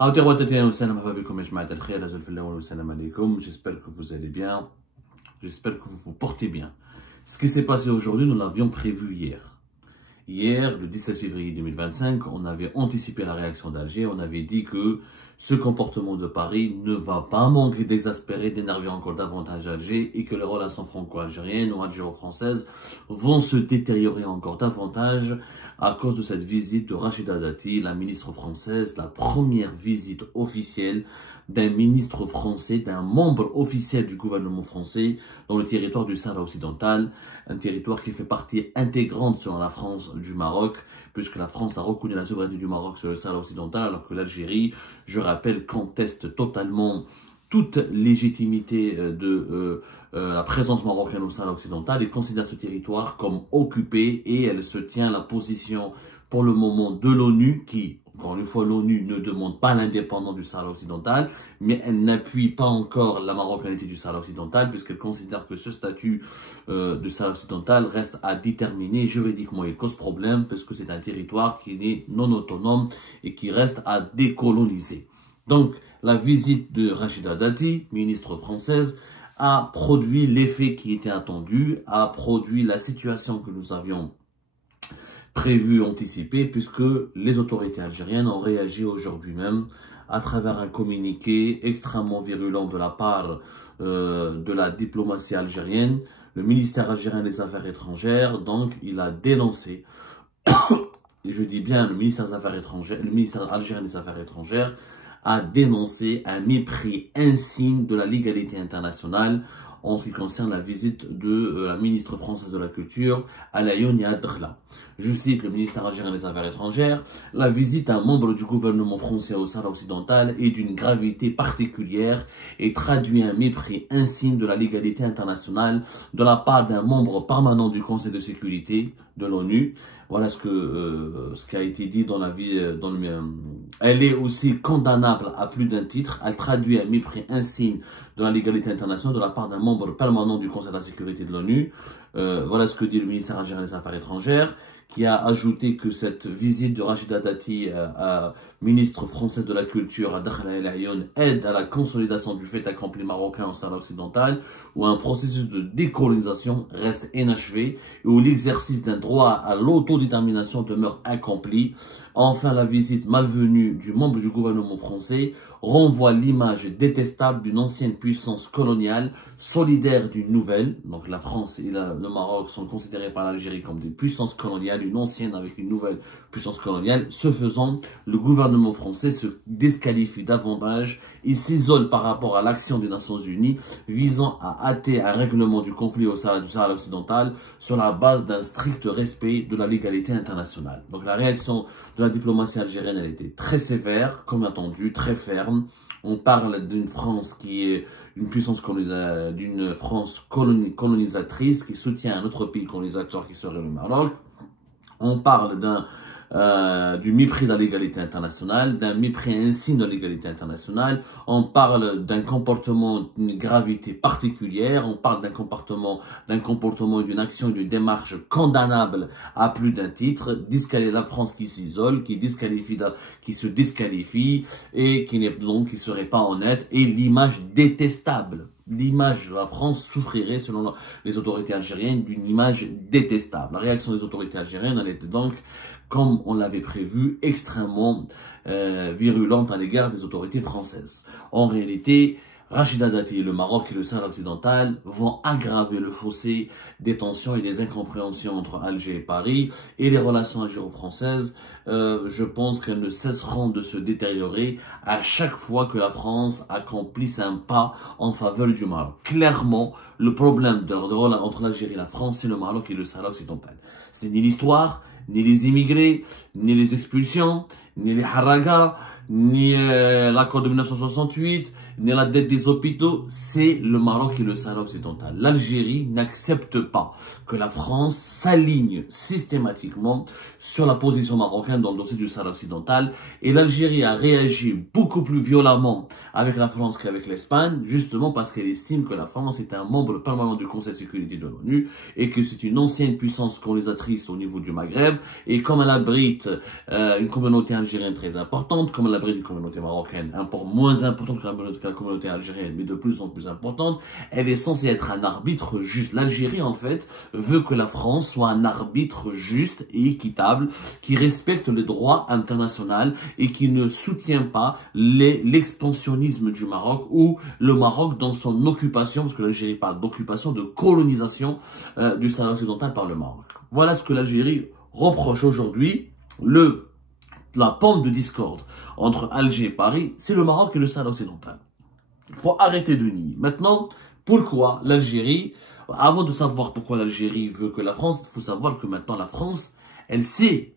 J'espère que vous allez bien, j'espère que vous vous portez bien. Ce qui s'est passé aujourd'hui, nous l'avions prévu hier. Hier, le 17 février 2025, on avait anticipé la réaction d'Alger, on avait dit que ce comportement de Paris ne va pas manquer d'exaspérer, d'énerver encore davantage Alger et que les relations franco-algériennes ou algéro-françaises vont se détériorer encore davantage à cause de cette visite de Rachida Dati, la ministre française, la première visite officielle d'un ministre français, d'un membre officiel du gouvernement français dans le territoire du Sahara occidental, un territoire qui fait partie intégrante selon la France du Maroc, puisque la France a reconnu la souveraineté du Maroc sur le Sahara occidental, alors que l'Algérie, je rappelle, conteste totalement toute légitimité de la présence marocaine au Sahara occidental et considère ce territoire comme occupé, et elle se tient à la position pour le moment de l'ONU qui, encore une fois, l'ONU ne demande pas l'indépendance du Sahara occidental, mais elle n'appuie pas encore la marocanité du Sahara occidental, puisqu'elle considère que ce statut du Sahara occidental reste à déterminer. Juridiquement, il cause problème, parce que c'est un territoire qui est non autonome et qui reste à décoloniser. Donc, la visite de Rachida Dati, ministre française, a produit l'effet qui était attendu, a produit la situation que nous avions prévu, anticipé, puisque les autorités algériennes ont réagi aujourd'hui même à travers un communiqué extrêmement virulent de la part de la diplomatie algérienne. Le ministère algérien des Affaires étrangères, donc, il a dénoncé, et je dis bien le ministère des Affaires étrangères, le ministère algérien des Affaires étrangères a dénoncé un mépris insigne de la légalité internationale en ce qui concerne la visite de la ministre française de la Culture, Alayoune Adrla. Je cite le ministère algérien des Affaires étrangères: la visite d'un membre du gouvernement français au Sahara occidental est d'une gravité particulière et traduit un mépris insigne de la légalité internationale de la part d'un membre permanent du Conseil de sécurité de l'ONU. Voilà ce qui a été dit dans la vie. Elle est aussi condamnable à plus d'un titre. Elle traduit un mépris insigne de la légalité internationale de la part d'un membre permanent du Conseil de la sécurité de l'ONU. Voilà ce que dit le ministère algérien des Affaires étrangères, qui a ajouté que cette visite de Rachida Dati, ministre française de la Culture à Dakhla El Ayoun, aide à la consolidation du fait accompli marocain au Sahara occidental, où un processus de décolonisation reste inachevé et où l'exercice d'un droit à l'autodétermination demeure incompli. Enfin, la visite malvenue du membre du gouvernement français renvoie l'image détestable d'une ancienne puissance coloniale, solidaire d'une nouvelle. Donc la France et le Maroc sont considérés par l'Algérie comme des puissances coloniales, une ancienne avec une nouvelle puissance coloniale. Ce faisant, le gouvernement français se disqualifie davantage. Il s'isole par rapport à l'action des Nations Unies visant à hâter un règlement du conflit au Sahara occidental sur la base d'un strict respect de la légalité internationale. Donc la réaction de la diplomatie algérienne, elle était très sévère, comme attendu, très ferme. On parle d'une France qui est une puissance d'une France colonisatrice qui soutient un autre pays colonisateur qui serait le Maroc. On parle du mépris de la légalité internationale, d'un mépris insigne de la légalité internationale. On parle d'un comportement d'une gravité particulière. On parle d'un comportement et d'une action et d'une démarche condamnable à plus d'un titre. La France qui s'isole, qui se disqualifie et qui serait pas honnête, et l'image détestable. L'image de la France souffrirait, selon les autorités algériennes, d'une image détestable. La réaction des autorités algériennes, elle était donc, comme on l'avait prévu, extrêmement virulente à l'égard des autorités françaises. En réalité, Rachida Dati, le Maroc et le Sahara occidental vont aggraver le fossé des tensions et des incompréhensions entre Alger et Paris, et les relations algéro-françaises, je pense qu'elles ne cesseront de se détériorer à chaque fois que la France accomplisse un pas en faveur du Maroc. Clairement, le problème entre l'Algérie et la France, c'est le Maroc et le Sahara occidental. C'est ni l'histoire, ni les immigrés, ni les expulsions, ni les haragas, ni l'accord de 1968, ni la dette des hôpitaux, c'est le Maroc et le Sahara occidental. L'Algérie n'accepte pas que la France s'aligne systématiquement sur la position marocaine dans le dossier du Sahara occidental, et l'Algérie a réagi beaucoup plus violemment avec la France qu'avec l'Espagne, justement parce qu'elle estime que la France est un membre permanent du Conseil de sécurité de l'ONU et que c'est une ancienne puissance colonisatrice au niveau du Maghreb, et comme elle abrite une communauté algérienne très importante, comme elle l'abri d'une communauté marocaine, un port moins important que la communauté algérienne, mais de plus en plus importante, elle est censée être un arbitre juste. L'Algérie, en fait, veut que la France soit un arbitre juste et équitable, qui respecte le droit international et qui ne soutient pas l'expansionnisme du Maroc ou le Maroc dans son occupation, parce que l'Algérie parle d'occupation, de colonisation du Sahara occidental par le Maroc. Voilà ce que l'Algérie reproche aujourd'hui. La pente de discorde entre Alger et Paris, c'est le Maroc et le Sahara occidental. Il faut arrêter de nier. Maintenant, pourquoi l'Algérie, avant de savoir pourquoi l'Algérie veut que la France, il faut savoir que maintenant la France, elle sait,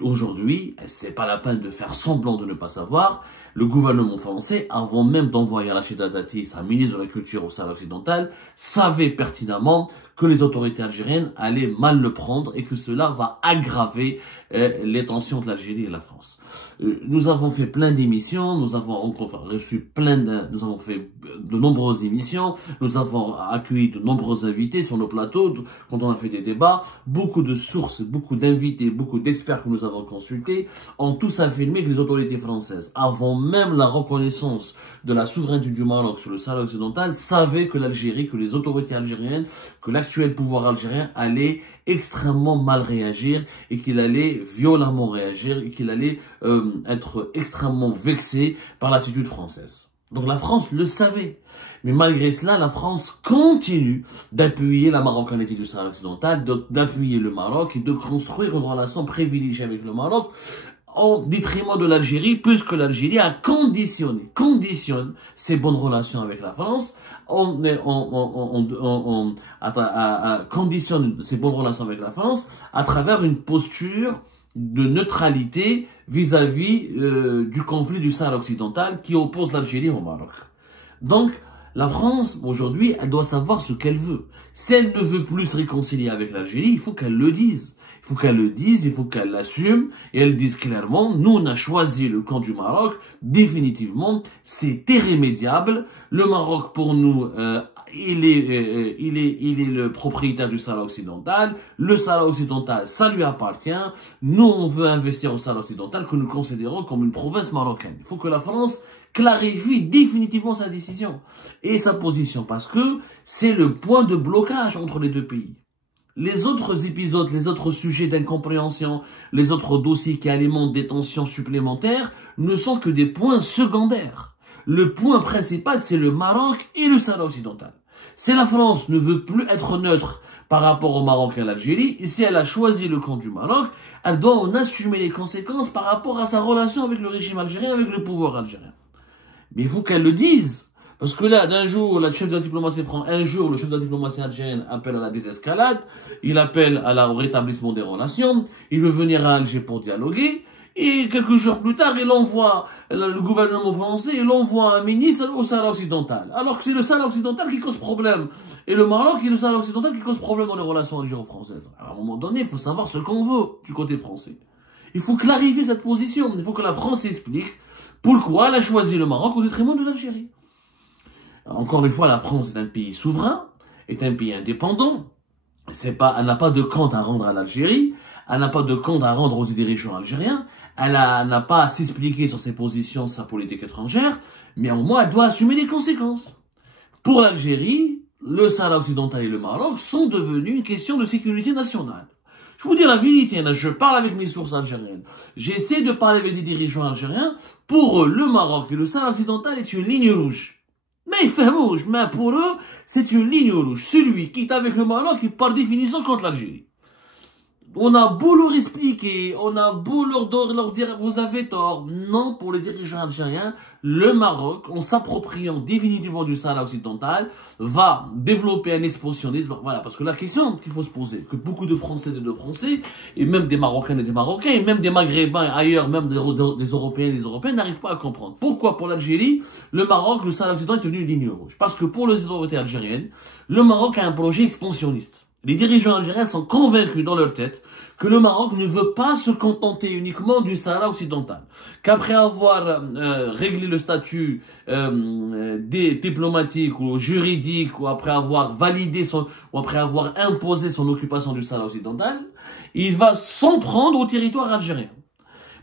aujourd'hui, c'est pas la peine de faire semblant de ne pas savoir, le gouvernement français, avant même d'envoyer Rachida Dati, sa ministre de la Culture au Sahara occidental, savait pertinemment que les autorités algériennes allaient mal le prendre et que cela va aggraver les tensions de l'Algérie et la France. Nous avons fait plein d'émissions, nous avons reçu nous avons fait de nombreuses émissions, nous avons accueilli de nombreux invités sur nos plateaux, quand on a fait des débats, beaucoup de sources, beaucoup d'invités, beaucoup d'experts que nous avons consultés ont tous affirmé que les autorités françaises, avant même la reconnaissance de la souveraineté du Maroc sur le Sahara occidental, savaient que l'Algérie, que les autorités algériennes, que l'actuel pouvoir algérien allait extrêmement mal réagir et qu'il allait violemment réagir et qu'il allait être extrêmement vexé par l'attitude française. Donc la France le savait. Mais malgré cela, la France continue d'appuyer la marocanité du Sahara occidental, d'appuyer le Maroc et de construire une relation privilégiée avec le Maroc au détriment de l'Algérie, puisque l'Algérie a conditionne ses bonnes relations avec la France, conditionne ses bonnes relations avec la France à travers une posture de neutralité vis-à-vis du conflit du Sahara occidental qui oppose l'Algérie au Maroc. Donc, la France, aujourd'hui, elle doit savoir ce qu'elle veut. Si elle ne veut plus se réconcilier avec l'Algérie, il faut qu'elle le dise. Il faut qu'elle le dise, il faut qu'elle l'assume, et elle dise clairement, nous on a choisi le camp du Maroc, définitivement, c'est irrémédiable. Le Maroc, pour nous, il est le propriétaire du Sahara occidental. Le Sahara occidental, ça lui appartient. Nous, on veut investir au Sahara occidental que nous considérons comme une province marocaine. Il faut que la France clarifie définitivement sa décision et sa position, parce que c'est le point de blocage entre les deux pays. Les autres épisodes, les autres sujets d'incompréhension, les autres dossiers qui alimentent des tensions supplémentaires ne sont que des points secondaires. Le point principal, c'est le Maroc et le Sahara occidental. Si la France ne veut plus être neutre par rapport au Maroc et à l'Algérie, et si elle a choisi le camp du Maroc, elle doit en assumer les conséquences par rapport à sa relation avec le régime algérien, avec le pouvoir algérien. Mais il faut qu'elle le dise. Parce que là, d'un jour, le chef de la diplomatie prend un jour, le chef de la diplomatie algérienne appelle à la désescalade, il appelle au rétablissement des relations, il veut venir à Alger pour dialoguer, et quelques jours plus tard, il envoie, le gouvernement français, il envoie un ministre au Sahara occidental. Alors que c'est le Sahara occidental qui cause problème. Et le Maroc et le Sahara occidental qui cause problème dans les relations algéro-françaises. À un moment donné, il faut savoir ce qu'on veut du côté français. Il faut clarifier cette position. Il faut que la France explique pourquoi elle a choisi le Maroc au détriment de l'Algérie. Encore une fois, la France est un pays souverain, est un pays indépendant. Elle n'a pas de compte à rendre à l'Algérie, elle n'a pas de compte à rendre aux dirigeants algériens, elle n'a pas à s'expliquer sur ses positions, sa politique étrangère, mais au moins elle doit assumer les conséquences. Pour l'Algérie, le Sahara occidental et le Maroc sont devenus une question de sécurité nationale. Je vous dis la vérité, là, je parle avec mes sources algériennes. J'essaie de parler avec des dirigeants algériens. Pour eux, le Maroc et le Sahara occidental est une ligne rouge. Mais ils font rouge, mais pour eux, c'est une ligne rouge. Celui qui est avec le Maroc est par définition contre l'Algérie. On a beau leur expliquer, on a beau leur dire vous avez tort. Non, pour les dirigeants algériens, le Maroc, en s'appropriant définitivement du Sahara occidental, va développer un expansionnisme. Voilà, parce que la question qu'il faut se poser, que beaucoup de Françaises et de Français, et même des Marocains et des Marocains, et même des Maghrébins ailleurs, même des Européens et des Européens, n'arrivent pas à comprendre. Pourquoi pour l'Algérie, le Maroc, le Sahara occidental est devenu une ligne rouge? Parce que pour les autorités algériennes, le Maroc a un projet expansionniste. Les dirigeants algériens sont convaincus dans leur tête que le Maroc ne veut pas se contenter uniquement du Sahara occidental. Qu'après avoir réglé le statut diplomatique ou juridique, ou après avoir validé ou après avoir imposé son occupation du Sahara occidental, il va s'en prendre au territoire algérien.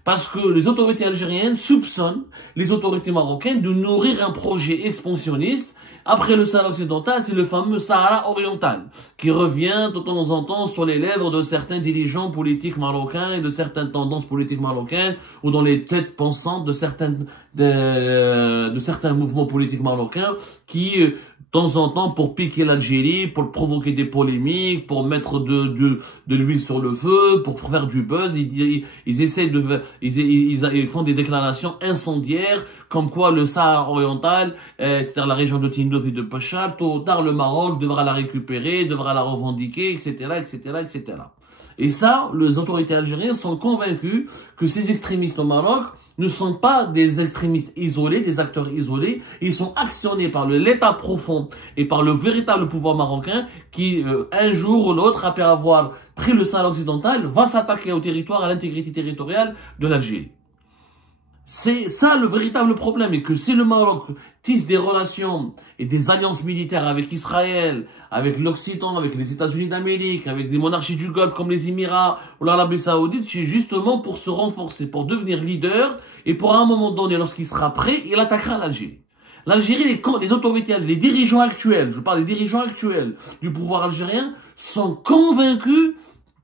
Parce que les autorités algériennes soupçonnent les autorités marocaines de nourrir un projet expansionniste. Après le Sahara occidental, c'est le fameux Sahara oriental, qui revient de temps en temps sur les lèvres de certains dirigeants politiques marocains et de certaines tendances politiques marocaines, ou dans les têtes pensantes de certains mouvements politiques marocains qui, de temps en temps, pour piquer l'Algérie, pour provoquer des polémiques, pour mettre de l'huile sur le feu, pour faire du buzz, ils font des déclarations incendiaires, comme quoi le Sahara oriental, c'est-à-dire la région de Tindouf et de Pachar, tôt ou tard le Maroc devra la récupérer, devra la revendiquer, etc., etc., etc. Et ça, les autorités algériennes sont convaincues que ces extrémistes au Maroc ne sont pas des extrémistes isolés, des acteurs isolés, ils sont actionnés par l'État profond et par le véritable pouvoir marocain qui, un jour ou l'autre, après avoir pris le Sahara occidental, va s'attaquer au territoire, à l'intégrité territoriale de l'Algérie. C'est ça le véritable problème, et que si le Maroc tisse des relations et des alliances militaires avec Israël, avec l'Occident, avec les États-Unis d'Amérique, avec des monarchies du Golfe comme les Émirats ou l'Arabie Saoudite, c'est justement pour se renforcer, pour devenir leader, et pour à un moment donné, lorsqu'il sera prêt, il attaquera l'Algérie. L'Algérie, les autorités, les dirigeants actuels, je parle des dirigeants actuels du pouvoir algérien, sont convaincus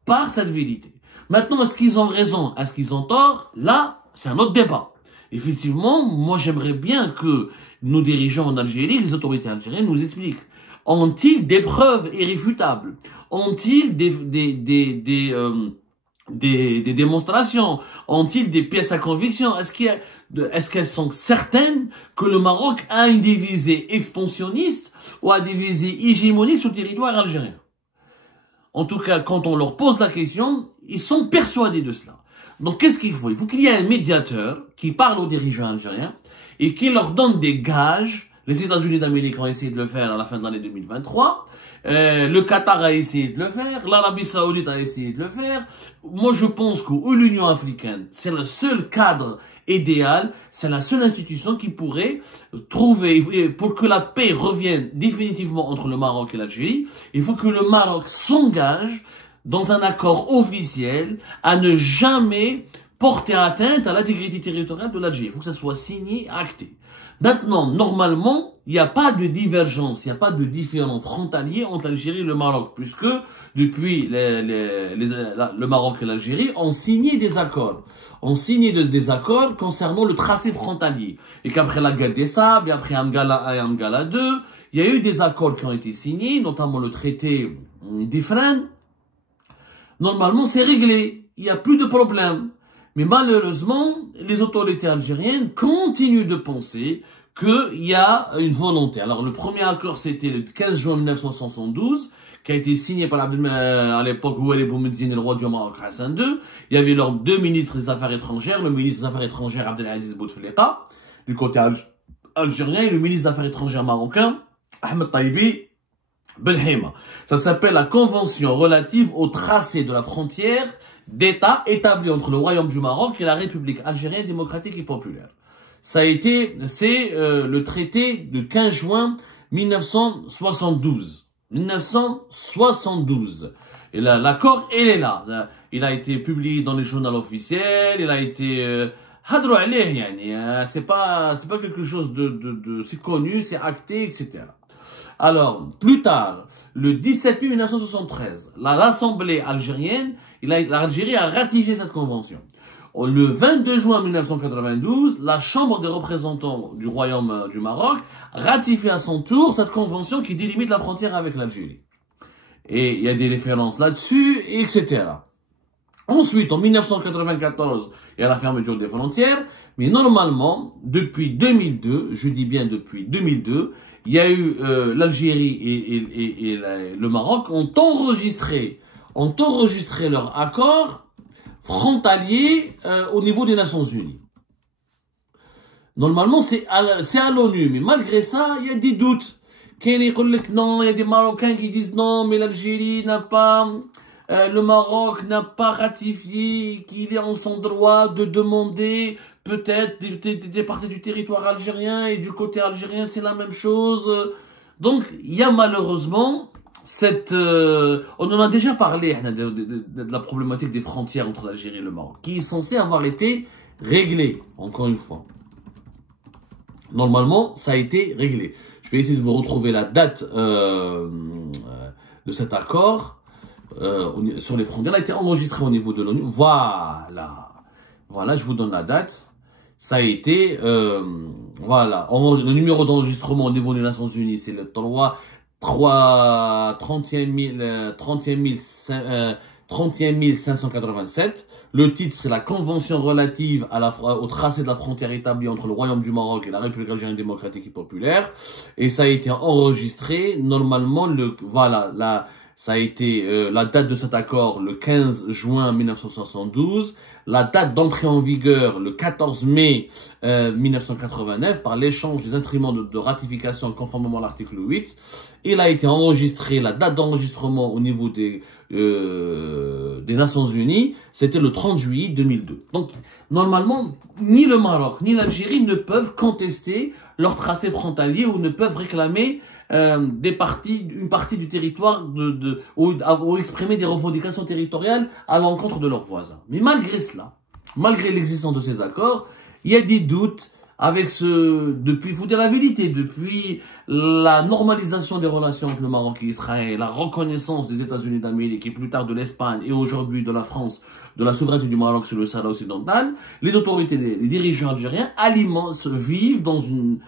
par cette vérité. Maintenant, est-ce qu'ils ont raison, est-ce qu'ils ont tort? Là, c'est un autre débat. Effectivement, moi j'aimerais bien que nos dirigeants en Algérie, les autorités algériennes, nous expliquent. Ont-ils des preuves irréfutables? Ont-ils des démonstrations? Ont-ils des pièces à conviction? Est-ce qu'elles sont certaines que le Maroc a une visée expansionniste ou a des visées hégémoniques sur le territoire algérien? En tout cas, quand on leur pose la question, ils sont persuadés de cela. Donc, qu'est-ce qu'il faut? Il faut qu'il y ait un médiateur qui parle aux dirigeants algériens et qui leur donne des gages. Les États-Unis d'Amérique ont essayé de le faire à la fin de l'année 2023. Le Qatar a essayé de le faire. L'Arabie Saoudite a essayé de le faire. Moi, je pense que l'Union africaine, c'est le seul cadre idéal, c'est la seule institution qui pourrait trouver, pour que la paix revienne définitivement entre le Maroc et l'Algérie, il faut que le Maroc s'engage dans un accord officiel à ne jamais porter atteinte à l'intégrité territoriale de l'Algérie. Il faut que ça soit signé, acté. Maintenant, normalement, il n'y a pas de divergence, il n'y a pas de différend frontalier entre l'Algérie et le Maroc, puisque depuis le Maroc et l'Algérie ont signé des accords. Ont signé des accords concernant le tracé frontalier. Et qu'après la guerre des Sables, et après Amgala 1 et Amgala 2, il y a eu des accords qui ont été signés, notamment le traité d'Ifrane. Normalement, c'est réglé. Il n'y a plus de problème. Mais malheureusement, les autorités algériennes continuent de penser qu'il y a une volonté. Alors, le premier accord, c'était le 15 juin 1972, qui a été signé par à l'époque Ouali Boumediene et le roi du Maroc Hassan II. Il y avait leurs deux ministres des Affaires étrangères, le ministre des Affaires étrangères Abdelaziz Bouteflika, du côté algérien, et le ministre des Affaires étrangères marocain, Ahmed Taibi Belhema. Ça s'appelle la Convention relative au tracé de la frontière d'État établie entre le Royaume du Maroc et la République algérienne démocratique et populaire. C'est le traité de 15 juin 1972. 1972. Et l'accord, il est là. Il a été publié dans les journaux officiels, il a été c'est pas quelque chose c'est connu, c'est acté, etc. Alors, plus tard, le 17 mai 1973, l'Assemblée algérienne, l'Algérie a ratifié cette convention. Le 22 juin 1992, la Chambre des représentants du Royaume du Maroc ratifie à son tour cette convention qui délimite la frontière avec l'Algérie. Et il y a des références là-dessus, etc. Ensuite, en 1994, il y a la fermeture des frontières, mais normalement, depuis 2002, je dis bien depuis 2002, il y a eu l'Algérie et le Maroc ont enregistré leur accord frontalier au niveau des Nations Unies. Normalement, c'est à l'ONU, mais malgré ça, il y a des doutes. Non, il y a des Marocains qui disent non, mais l'Algérie n'a pas, le Maroc n'a pas ratifié, qu'il est en son droit de demander peut-être des parties du territoire algérien, et du côté algérien, c'est la même chose. Donc, il y a malheureusement on en a déjà parlé de la problématique des frontières entre l'Algérie et le Maroc, qui est censée avoir été réglée, encore une fois. Normalement, ça a été réglé. Je vais essayer de vous retrouver la date de cet accord sur les frontières. Elle a été enregistrée au niveau de l'ONU. Voilà. Voilà, je vous donne la date. Ça a été, voilà, le numéro d'enregistrement au niveau des Nations Unies, c'est le 31587. Le titre, c'est la Convention relative au tracé de la frontière établie entre le Royaume du Maroc et la République algérienne démocratique et populaire. Et ça a été enregistré, normalement, ça a été la date de cet accord, le 15 juin 1972. La date d'entrée en vigueur, le 14 mai 1989, par l'échange des instruments de ratification conformément à l'article 8. Il a été enregistré, la date d'enregistrement au niveau des Nations Unies, c'était le 30 juillet 2002. Donc, normalement, ni le Maroc, ni l'Algérie ne peuvent contester leur tracé frontalier ou ne peuvent réclamer une partie du territoire ou exprimer des revendications territoriales à l'encontre de leurs voisins. Mais malgré cela, malgré l'existence de ces accords, il y a des doutes avec il faut dire la vérité, depuis la normalisation des relations entre le Maroc et Israël, la reconnaissance des États-Unis d'Amérique et plus tard de l'Espagne et aujourd'hui de la France, de la souveraineté du Maroc sur le Sahara occidental, les autorités, les dirigeants algériens vivent dans une,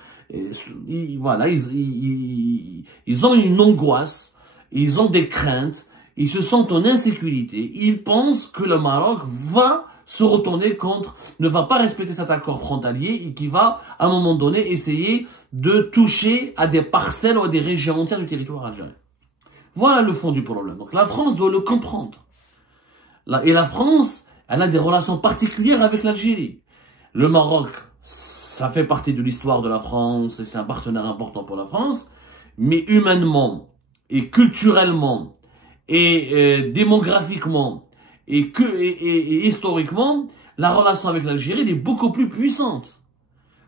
voilà, ils ont une angoisse, ils ont des craintes, ils se sentent en insécurité, ils pensent que le Maroc va se retourner ne va pas respecter cet accord frontalier et qui va, à un moment donné, essayer de toucher à des parcelles ou à des régions entières du territoire algérien. Voilà le fond du problème. Donc la France doit le comprendre. Et la France, elle a des relations particulières avec l'Algérie. Le Maroc, ça fait partie de l'histoire de la France et c'est un partenaire important pour la France, mais humainement et culturellement et démographiquement et historiquement, la relation avec l'Algérie est beaucoup plus puissante.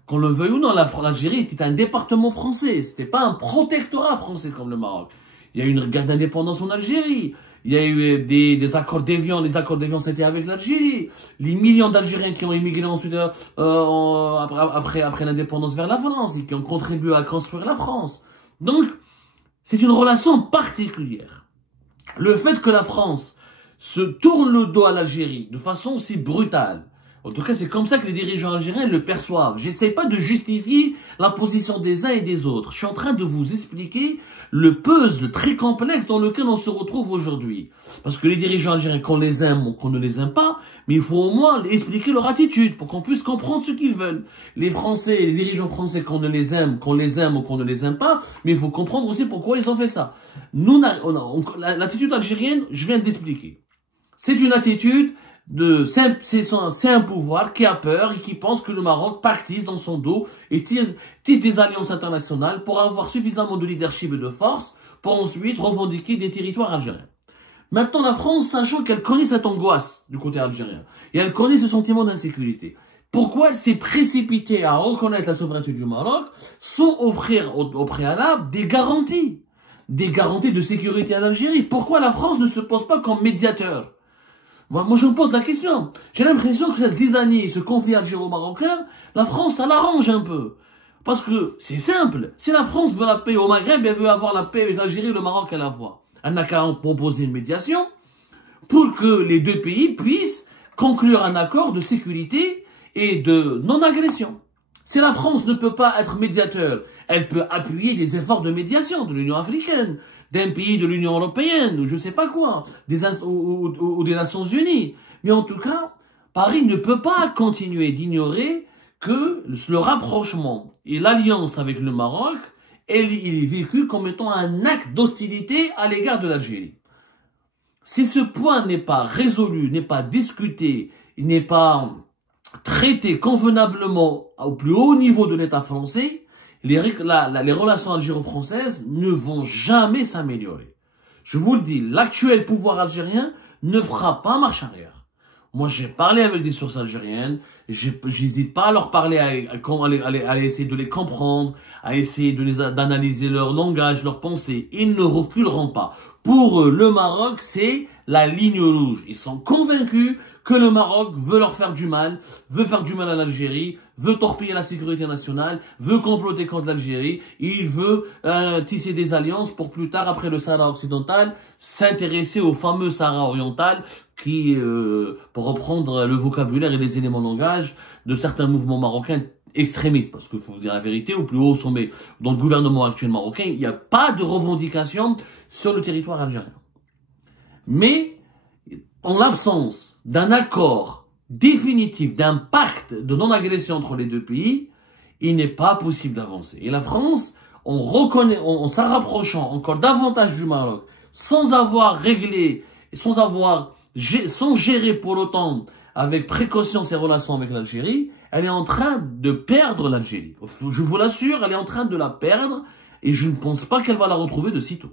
Qu'on le veuille ou non, l'Algérie était un département français, c'était pas un protectorat français comme le Maroc. Il y a eu une guerre d'indépendance en Algérie. Il y a eu des accords d'Évian. Les accords d'Évian, c'était avec l'Algérie. Les millions d'Algériens qui ont immigré ensuite après l'indépendance vers la France et qui ont contribué à construire la France. Donc, c'est une relation particulière. Le fait que la France se tourne le dos à l'Algérie de façon aussi brutale, en tout cas, c'est comme ça que les dirigeants algériens le perçoivent. J'essaie pas de justifier la position des uns et des autres. Je suis en train de vous expliquer le puzzle très complexe dans lequel on se retrouve aujourd'hui. Parce que les dirigeants algériens, qu'on les aime ou qu'on ne les aime pas, mais il faut au moins expliquer leur attitude pour qu'on puisse comprendre ce qu'ils veulent. Les Français, les dirigeants français, qu'on les aime ou qu'on ne les aime pas, mais il faut comprendre aussi pourquoi ils ont fait ça. L'attitude algérienne, je viens d'expliquer. C'est une attitude c'est un pouvoir qui a peur et qui pense que le Maroc pactise dans son dos et tisse des alliances internationales pour avoir suffisamment de leadership et de force pour ensuite revendiquer des territoires algériens. Maintenant, la France, sachant qu'elle connaît cette angoisse du côté algérien et elle connaît ce sentiment d'insécurité, pourquoi elle s'est précipitée à reconnaître la souveraineté du Maroc sans offrir au préalable des garanties de sécurité à l'Algérie? Pourquoi la France ne se pose pas comme médiateur? Moi, je me pose la question. J'ai l'impression que cette zizanie, ce conflit algéro-marocain, la France, ça l'arrange un peu. Parce que c'est simple. Si la France veut la paix au Maghreb, elle veut avoir la paix avec l'Algérie, le Maroc, elle la voit. Elle n'a qu'à proposer une médiation pour que les deux pays puissent conclure un accord de sécurité et de non-agression. Si la France ne peut pas être médiateur, elle peut appuyer des efforts de médiation de l'Union africaine, d'un pays de l'Union européenne, ou je sais pas quoi, ou des Nations Unies. Mais en tout cas, Paris ne peut pas continuer d'ignorer que le rapprochement et l'alliance avec le Maroc, il est vécu comme étant un acte d'hostilité à l'égard de l'Algérie. Si ce point n'est pas résolu, n'est pas discuté, n'est pas traité convenablement au plus haut niveau de l'État français, les relations algéro-françaises ne vont jamais s'améliorer. Je vous le dis, l'actuel pouvoir algérien ne fera pas marche arrière. Moi, j'ai parlé avec des sources algériennes. J'hésite pas à leur parler, à essayer de les comprendre, à essayer d'analyser leur langage, leur pensée. Ils ne reculeront pas. Pour eux, le Maroc, c'est la ligne rouge. Ils sont convaincus que le Maroc veut leur faire du mal, veut faire du mal à l'Algérie, veut torpiller la sécurité nationale, veut comploter contre l'Algérie. Il veut tisser des alliances pour plus tard, après le Sahara occidental, s'intéresser au fameux Sahara oriental qui, pour reprendre le vocabulaire et les éléments de langage de certains mouvements marocains extrémistes, parce qu'il faut dire la vérité, au plus haut sommet, dans le gouvernement actuel marocain, il n'y a pas de revendication sur le territoire algérien. Mais, en l'absence d'un accord définitif, d'un pacte de non-agression entre les deux pays, il n'est pas possible d'avancer. Et la France, en s'en rapprochant encore davantage du Maroc, sans avoir réglé, sans gérer pour l'OTAN avec précaution ses relations avec l'Algérie, elle est en train de perdre l'Algérie. Je vous l'assure, elle est en train de la perdre et je ne pense pas qu'elle va la retrouver de sitôt.